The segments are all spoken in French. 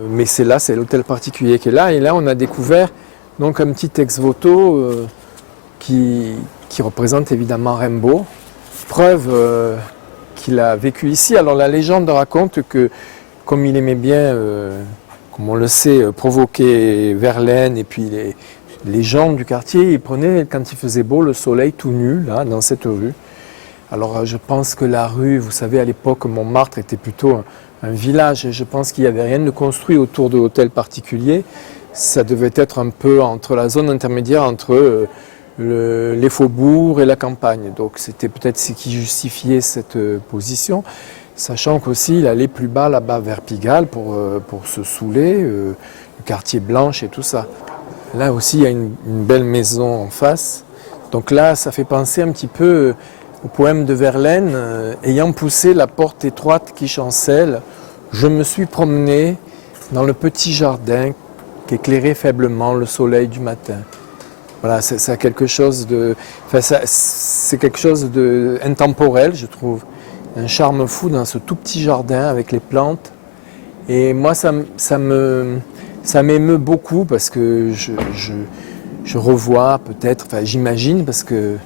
Mais c'est là, c'est l'hôtel particulier qui est là. Et là, on a découvert donc un petit ex-voto qui représente évidemment Rimbaud. Preuve qu'il a vécu ici. Alors la légende raconte que, comme il aimait bien, comme on le sait, provoquer Verlaine et puis les gens du quartier, il prenait, quand il faisait beau, le soleil tout nu, là, dans cette rue. Alors je pense que la rue, vous savez, à l'époque, Montmartre était plutôt un village. Et je pense qu'il n'y avait rien de construit autour de l'hôtel particulier. Ça devait être un peu entre la zone intermédiaire entre les faubourgs et la campagne. Donc c'était peut-être ce qui justifiait cette position, sachant qu'aussi il allait plus bas là-bas vers Pigalle pour se saouler, le quartier Blanche et tout ça. Là aussi il y a une belle maison en face. Donc là ça fait penser un petit peu au poème de Verlaine, ayant poussé la porte étroite qui chancelle, je me suis promené dans le petit jardin qu'éclairait faiblement le soleil du matin. Voilà, c'est quelque chose de, enfin, c'est quelque chose de intemporel, je trouve. Un charme fou dans ce tout petit jardin avec les plantes. Et moi, ça m'émeut beaucoup parce que je revois peut-être, enfin j'imagine parce que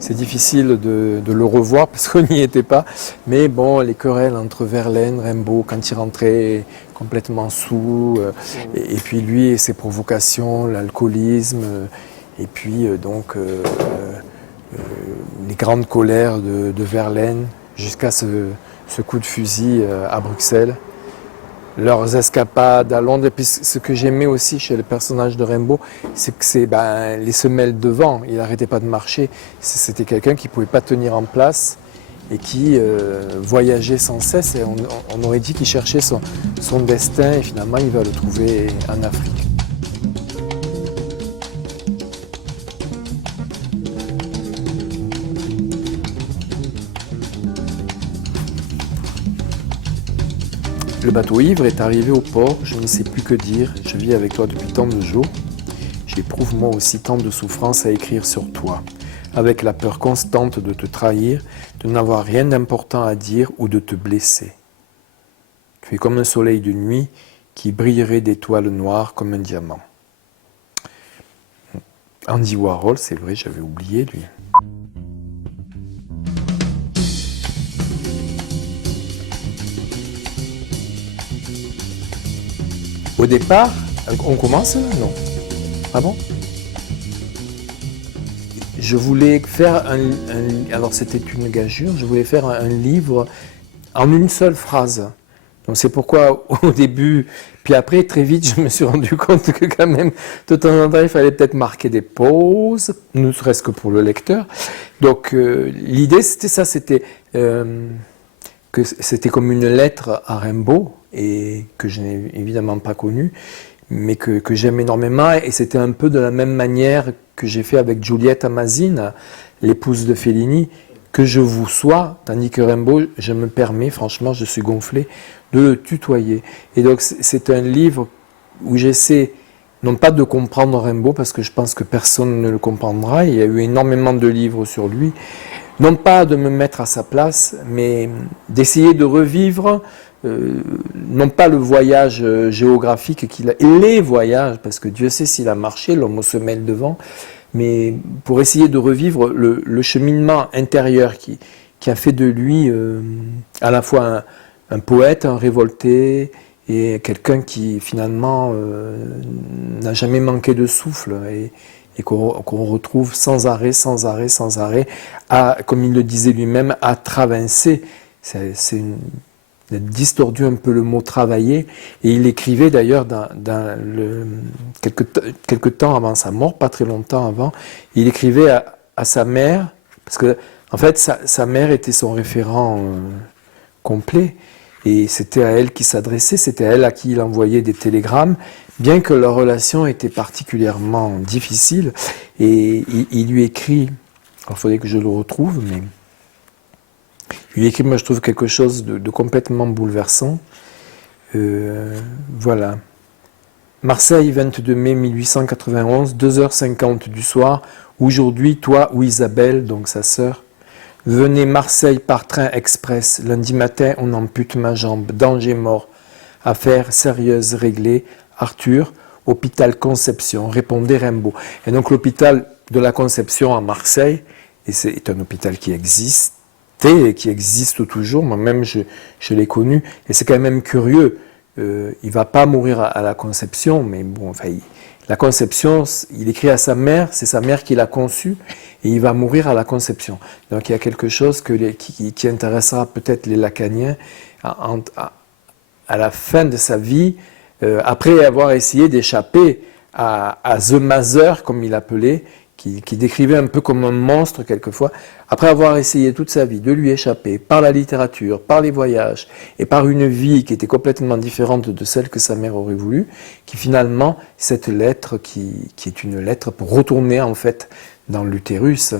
c'est difficile de le revoir parce qu'on n'y était pas. Mais bon, les querelles entre Verlaine, Rimbaud, quand il rentrait complètement saoul, et puis lui et ses provocations, l'alcoolisme, et puis les grandes colères de Verlaine jusqu'à ce coup de fusil à Bruxelles. Leurs escapades à Londres. Et puis ce que j'aimais aussi chez le personnage de Rimbaud, c'est que c'est les semelles de vent. Il n'arrêtait pas de marcher. C'était quelqu'un qui ne pouvait pas tenir en place et qui voyageait sans cesse. Et on aurait dit qu'il cherchait son destin et finalement il va le trouver en Afrique. Le bateau ivre est arrivé au port, je ne sais plus que dire, je vis avec toi depuis tant de jours. J'éprouve moi aussi tant de souffrance à écrire sur toi, avec la peur constante de te trahir, de n'avoir rien d'important à dire ou de te blesser. Tu es comme un soleil de nuit qui brillerait d'étoiles noires comme un diamant. Andy Warhol, c'est vrai, j'avais oublié lui. Au départ, on commence? Non. Ah bon? Je voulais faire alors c'était une gageure, je voulais faire un livre en une seule phrase. Donc c'est pourquoi au début, puis après très vite, je me suis rendu compte que quand même, de temps en temps, il fallait peut-être marquer des pauses, ne serait-ce que pour le lecteur. Donc l'idée c'était ça, c'était que c'était comme une lettre à Rimbaud, et que je n'ai évidemment pas connu, mais que j'aime énormément, et c'était un peu de la même manière que j'ai fait avec Juliette Amazine, l'épouse de Fellini, que je vous sois, tandis que Rimbaud, je me permets, franchement, je suis gonflé, de le tutoyer. Et donc c'est un livre où j'essaie, non pas de comprendre Rimbaud, parce que je pense que personne ne le comprendra, il y a eu énormément de livres sur lui, non pas de me mettre à sa place, mais d'essayer de revivre, non pas le voyage géographique qu'il a, les voyages, parce que Dieu sait s'il a marché, l'homme aux semelles devant, mais pour essayer de revivre le cheminement intérieur qui a fait de lui à la fois un poète, un révolté, et quelqu'un qui finalement n'a jamais manqué de souffle, et qu'on retrouve sans arrêt, sans arrêt, sans arrêt, comme il le disait lui-même, à travincer. Il a distordu un peu le mot travailler, et il écrivait d'ailleurs quelque temps avant sa mort, pas très longtemps avant, il écrivait à sa mère, parce que en fait sa mère était son référent complet, et c'était à elle qu'il s'adressait, c'était à elle à qui il envoyait des télégrammes, bien que leur relation était particulièrement difficile, et il lui écrit, alors il faudrait que je le retrouve, mais il lui écrit, moi je trouve quelque chose de complètement bouleversant. Voilà. Marseille, 22 mai 1891, 2h50 du soir. Aujourd'hui, toi ou Isabelle, donc sa sœur, venez Marseille par train express. Lundi matin, on ampute ma jambe. Danger mort. affaire sérieuse réglée, Arthur, hôpital Conception, répondait Rimbaud. Et donc l'hôpital de la Conception à Marseille, et c'est un hôpital qui existait et qui existe toujours, moi-même je l'ai connu, et c'est quand même curieux, il ne va pas mourir à la Conception, mais bon, enfin, la Conception, il écrit à sa mère, c'est sa mère qui l'a conçu, et il va mourir à la Conception. Donc il y a quelque chose qui intéressera peut-être les Lacaniens à la fin de sa vie, après avoir essayé d'échapper à The Mother, comme il l'appelait, qui décrivait un peu comme un monstre quelquefois, après avoir essayé toute sa vie de lui échapper par la littérature, par les voyages et par une vie qui était complètement différente de celle que sa mère aurait voulu, qui finalement, cette lettre qui est une lettre pour retourner en fait dans l'utérus.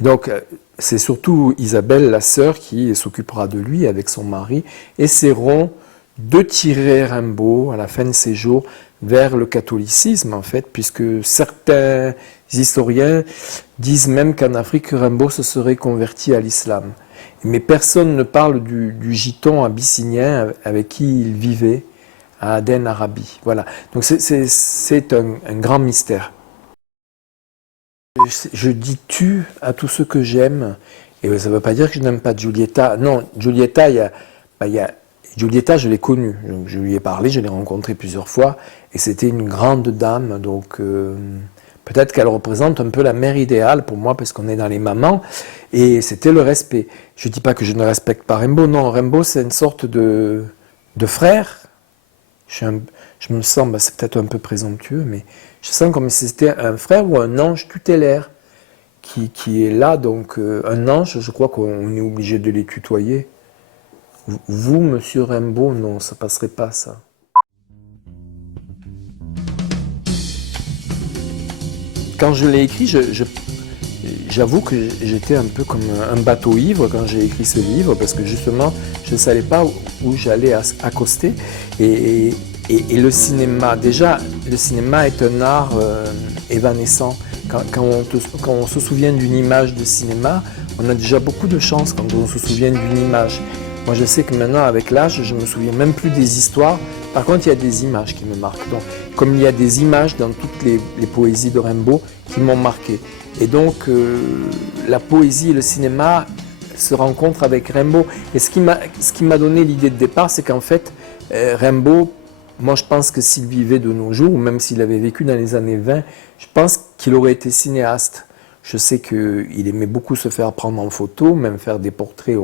Et donc, c'est surtout Isabelle, la sœur, qui s'occupera de lui avec son mari, essaieront de tirer Rimbaud à la fin de ses jours vers le catholicisme en fait, puisque certains historiens disent même qu'en Afrique, Rimbaud se serait converti à l'islam. Mais personne ne parle du giton abyssinien avec qui il vivait à Aden, Arabie. Voilà. Donc c'est un grand mystère. Je dis tu à tous ceux que j'aime, et ça ne veut pas dire que je n'aime pas Giulietta. Non, Giulietta, Giulietta, je l'ai connue, je lui ai parlé, je l'ai rencontrée plusieurs fois, et c'était une grande dame, donc peut-être qu'elle représente un peu la mère idéale pour moi, parce qu'on est dans les mamans, et c'était le respect. Je ne dis pas que je ne respecte pas Rimbaud, non, Rimbaud c'est une sorte de frère. Je me sens, c'est peut-être un peu présomptueux, mais je sens comme si c'était un frère ou un ange tutélaire qui est là, donc un ange, je crois qu'on est obligé de les tutoyer. Vous, monsieur Rimbaud, non, ça passerait pas, ça. Quand je l'ai écrit, j'avoue que j'étais un peu comme un bateau ivre quand j'ai écrit ce livre, parce que justement, je ne savais pas où j'allais accoster. Et le cinéma, déjà, le cinéma est un art évanescent. Quand on se souvient d'une image de cinéma, on a déjà beaucoup de chance quand on se souvient d'une image. Moi, je sais que maintenant, avec l'âge, je ne me souviens même plus des histoires. Par contre, il y a des images qui me marquent. Donc, comme il y a des images dans toutes les poésies de Rimbaud qui m'ont marqué. Et donc, la poésie et le cinéma se rencontrent avec Rimbaud. Et ce qui m'a donné l'idée de départ, c'est qu'en fait, Rimbaud, moi, je pense que s'il vivait de nos jours, ou même s'il avait vécu dans les années 20, je pense qu'il aurait été cinéaste. Je sais qu'il aimait beaucoup se faire prendre en photo, même faire des portraits.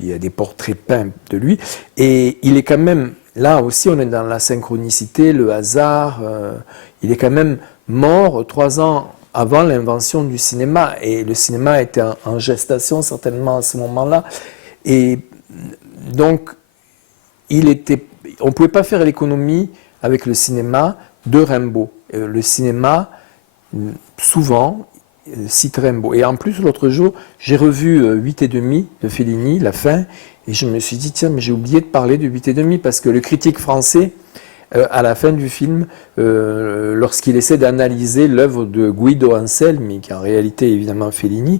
Il y a des portraits peints de lui. Et il est quand même, là aussi, on est dans la synchronicité, le hasard. Il est quand même mort 3 ans avant l'invention du cinéma. Et le cinéma était en gestation certainement à ce moment-là. Et donc, on ne pouvait pas faire l'économie avec le cinéma de Rimbaud. Le cinéma, souvent, cite Rimbaud. Et en plus, l'autre jour, j'ai revu 8 et demi de Fellini, la fin, et je me suis dit, tiens, mais j'ai oublié de parler de 8 et demi, parce que le critique français, à la fin du film, lorsqu'il essaie d'analyser l'œuvre de Guido Anselmi, qui en réalité est évidemment Fellini,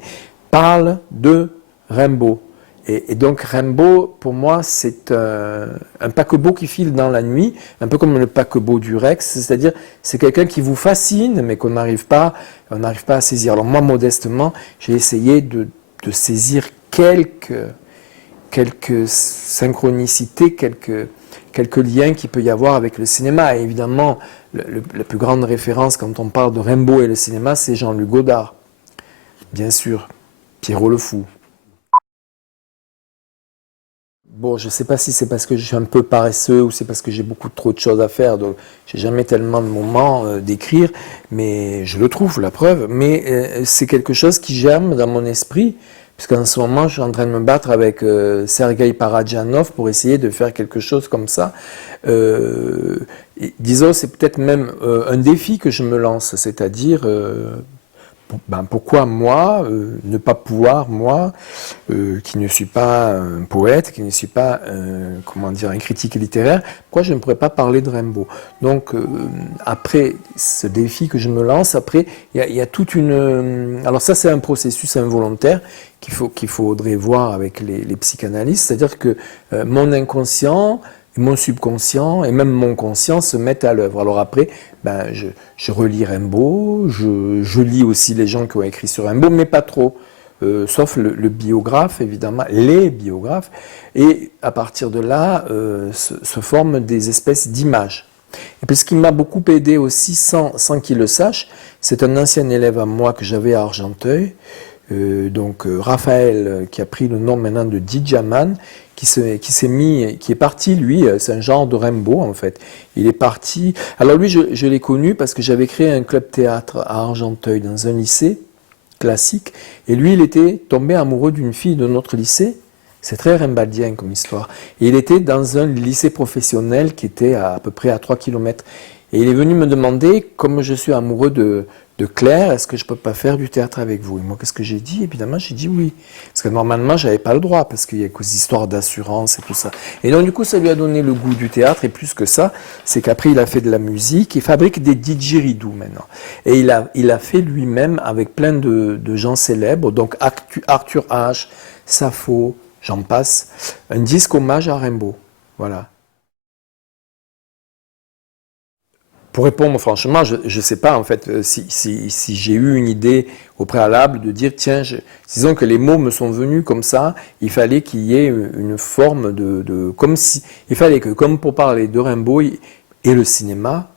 parle de Rimbaud. Et donc Rimbaud, pour moi, c'est un paquebot qui file dans la nuit, un peu comme le paquebot du Rex, c'est-à-dire c'est quelqu'un qui vous fascine, mais qu'on n'arrive pas à saisir. Alors moi, modestement, j'ai essayé de saisir quelques synchronicités, quelques liens qu'il peut y avoir avec le cinéma. Et évidemment, la plus grande référence quand on parle de Rimbaud et le cinéma, c'est Jean-Luc Godard, bien sûr, Pierrot le Fou. Bon, je ne sais pas si c'est parce que je suis un peu paresseux ou c'est parce que j'ai beaucoup trop de choses à faire, donc j'ai jamais tellement de moments d'écrire, mais je le trouve, la preuve. Mais c'est quelque chose qui germe dans mon esprit, puisqu'en ce moment, je suis en train de me battre avec Sergueï Paradjanov pour essayer de faire quelque chose comme ça. Disons, c'est peut-être même un défi que je me lance, c'est-à-dire... pourquoi moi, ne pas pouvoir, moi, qui ne suis pas un poète, qui ne suis pas un critique littéraire, pourquoi je ne pourrais pas parler de Rimbaud? Donc, après ce défi que je me lance, après, il y a toute une... alors ça, c'est un processus involontaire qu'il faudrait voir avec les psychanalystes, c'est-à-dire que mon inconscient mon subconscient et même mon conscient se mettent à l'œuvre. Alors après, ben, je relis Rimbaud, je lis aussi les gens qui ont écrit sur Rimbaud, mais pas trop. Sauf le biographe, évidemment, les biographes, et à partir de là, se forment des espèces d'images. Et puis ce qui m'a beaucoup aidé aussi, sans qu'il le sache, c'est un ancien élève à moi que j'avais à Argenteuil, Raphaël, qui a pris le nom maintenant de Didjaman, qui est parti, lui, c'est un genre de Rimbaud en fait. Il est parti. Alors lui, je l'ai connu parce que j'avais créé un club théâtre à Argenteuil dans un lycée classique, et lui, il était tombé amoureux d'une fille de notre lycée. C'est très rimbaldien comme histoire. Et il était dans un lycée professionnel qui était à peu près à 3 km. Et il est venu me demander, comme je suis amoureux de Claire, est-ce que je ne peux pas faire du théâtre avec vous? Et moi, qu'est-ce que j'ai dit? Évidemment, j'ai dit oui. Parce que normalement, je n'avais pas le droit, parce qu'il y a des histoires d'assurance et tout ça. Et donc, du coup, ça lui a donné le goût du théâtre. Et plus que ça, c'est qu'après, il a fait de la musique. Il fabrique des didgeridoo maintenant. Et il a fait lui-même avec plein de gens célèbres. Donc, Arthur H., Sappho, j'en passe, un disque hommage à Rimbaud. Voilà. Pour répondre franchement, je ne sais pas en fait si j'ai eu une idée au préalable de dire tiens, disons que les mots me sont venus comme ça, il fallait qu'il y ait une forme comme si il fallait que comme pour parler de Rimbaud et le cinéma,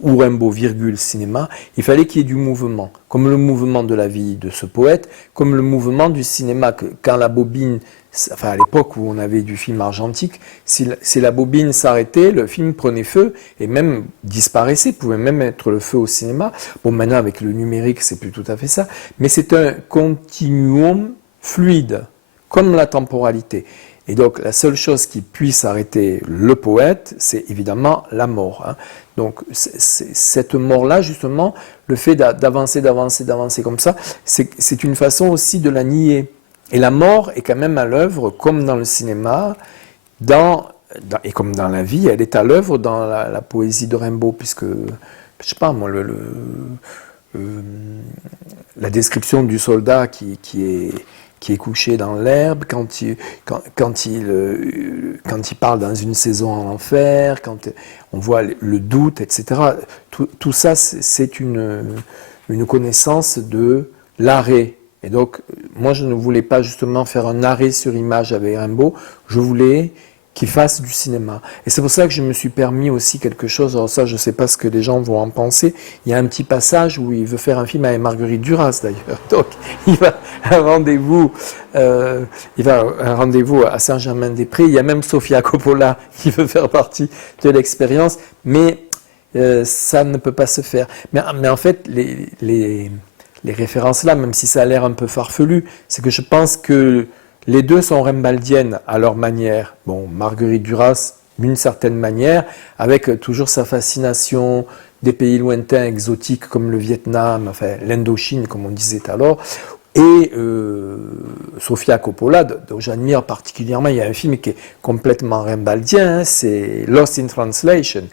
ou Rimbaud, virgule, cinéma, il fallait qu'il y ait du mouvement, comme le mouvement de la vie de ce poète, comme le mouvement du cinéma, que quand la bobine, enfin à l'époque où on avait du film argentique, si la bobine s'arrêtait, le film prenait feu et même disparaissait, pouvait même être le feu au cinéma. Bon, maintenant avec le numérique, c'est plus tout à fait ça, mais c'est un continuum fluide, comme la temporalité. Et donc la seule chose qui puisse arrêter le poète, c'est évidemment la mort. Hein. Donc cette mort-là, justement, le fait d'avancer comme ça, c'est une façon aussi de la nier. Et la mort est quand même à l'œuvre, comme dans le cinéma, et comme dans la vie, elle est à l'œuvre dans la poésie de Rimbaud, puisque, je sais pas moi, la description du soldat qui est couché dans l'herbe, quand il parle dans une saison en enfer, quand on voit le doute, etc. Tout ça, c'est une connaissance de l'arrêt. Et donc, moi, je ne voulais pas justement faire un arrêt sur image avec Rimbaud, je voulais qu'il fasse du cinéma. Et c'est pour ça que je me suis permis aussi quelque chose, alors ça, je ne sais pas ce que les gens vont en penser, il y a un petit passage où il veut faire un film avec Marguerite Duras, d'ailleurs. Donc, il va à un rendez-vous à Saint-Germain-des-Prés, il y a même Sofia Coppola qui veut faire partie de l'expérience, mais ça ne peut pas se faire. Mais en fait, les références là, même si ça a l'air un peu farfelu, c'est que je pense que les deux sont rimbaldiennes à leur manière. Bon, Marguerite Duras, d'une certaine manière, avec toujours sa fascination des pays lointains, exotiques comme le Vietnam, enfin l'Indochine, comme on disait alors, et Sofia Coppola, dont j'admire particulièrement, il y a un film qui est complètement rimbaldien, hein, c'est Lost in Translation.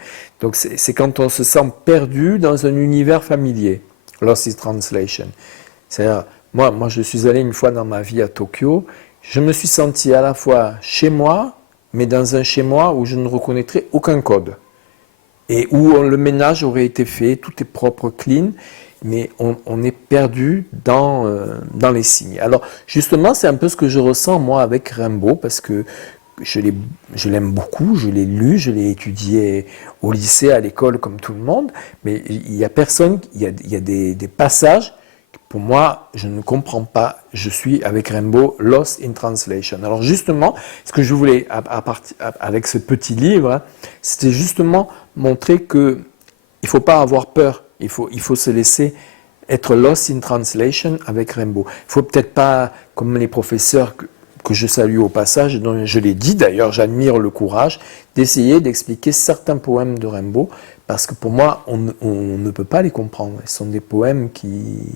Donc c'est quand on se sent perdu dans un univers familier. Lost in Translation. C'est-à-dire, moi, je suis allé une fois dans ma vie à Tokyo, je me suis senti à la fois chez moi, mais dans un chez moi où je ne reconnaîtrais aucun code. Et où le ménage aurait été fait, tout est propre, clean, mais on est perdu dans les signes. Alors, justement, c'est un peu ce que je ressens, moi, avec Rimbaud, parce que je l'aime beaucoup, je l'ai lu, je l'ai étudié au lycée, à l'école, comme tout le monde, mais il y a des passages que pour moi, je ne comprends pas. Je suis, avec Rimbaud, lost in translation. Alors justement, ce que je voulais, avec ce petit livre, hein, c'était justement montrer qu'il ne faut pas avoir peur, il faut se laisser être lost in translation avec Rimbaud. Il ne faut peut-être pas, comme les professeurs que je salue au passage, dont je l'ai dit d'ailleurs, j'admire le courage d'essayer d'expliquer certains poèmes de Rimbaud, parce que pour moi, on ne peut pas les comprendre. Ce sont des poèmes qui...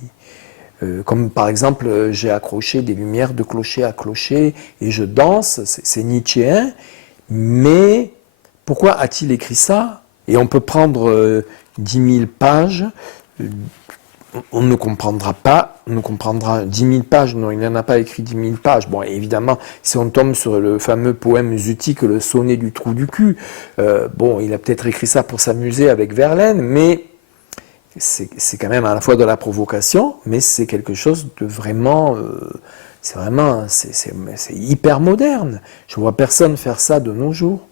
comme par exemple, j'ai accroché des lumières de clocher à clocher et je danse, c'est nietzschéen, mais pourquoi a-t-il écrit ça? Et on peut prendre 10 000 pages on ne comprendra pas, on ne comprendra 10 000 pages, non, il n'en a pas écrit 10 000 pages. Bon, évidemment, si on tombe sur le fameux poème zutique, le sonnet du trou du cul, bon, il a peut-être écrit ça pour s'amuser avec Verlaine, mais c'est quand même à la fois de la provocation, mais c'est quelque chose de vraiment, c'est hyper moderne. Je vois personne faire ça de nos jours.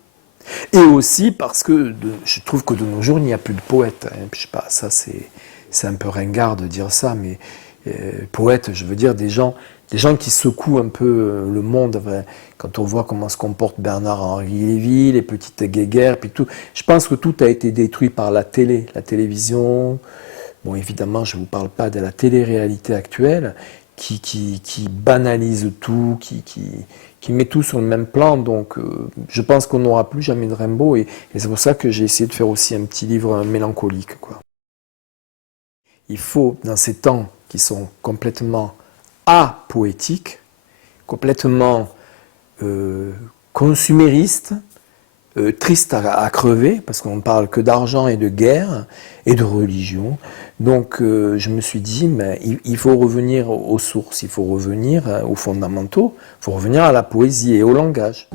Et aussi parce que je trouve que de nos jours, il n'y a plus de poètes. Hein. Je sais pas, ça c'est un peu ringard de dire ça, mais poètes, je veux dire des gens qui secouent un peu le monde. Enfin, quand on voit comment se comporte Bernard-Henri Lévy, les petites guéguerres, puis tout. Je pense que tout a été détruit par la télé, la télévision. Bon, évidemment, je ne vous parle pas de la télé-réalité actuelle qui banalise tout, qui met tout sur le même plan. Donc, je pense qu'on n'aura plus jamais de Rimbaud. Et c'est pour ça que j'ai essayé de faire aussi un petit livre mélancolique, quoi. Il faut, dans ces temps qui sont complètement apoétiques, complètement consuméristes, tristes à crever, parce qu'on ne parle que d'argent et de guerre et de religion. Donc je me suis dit, mais il faut revenir aux sources, il faut revenir aux fondamentaux, il faut revenir à la poésie et au langage.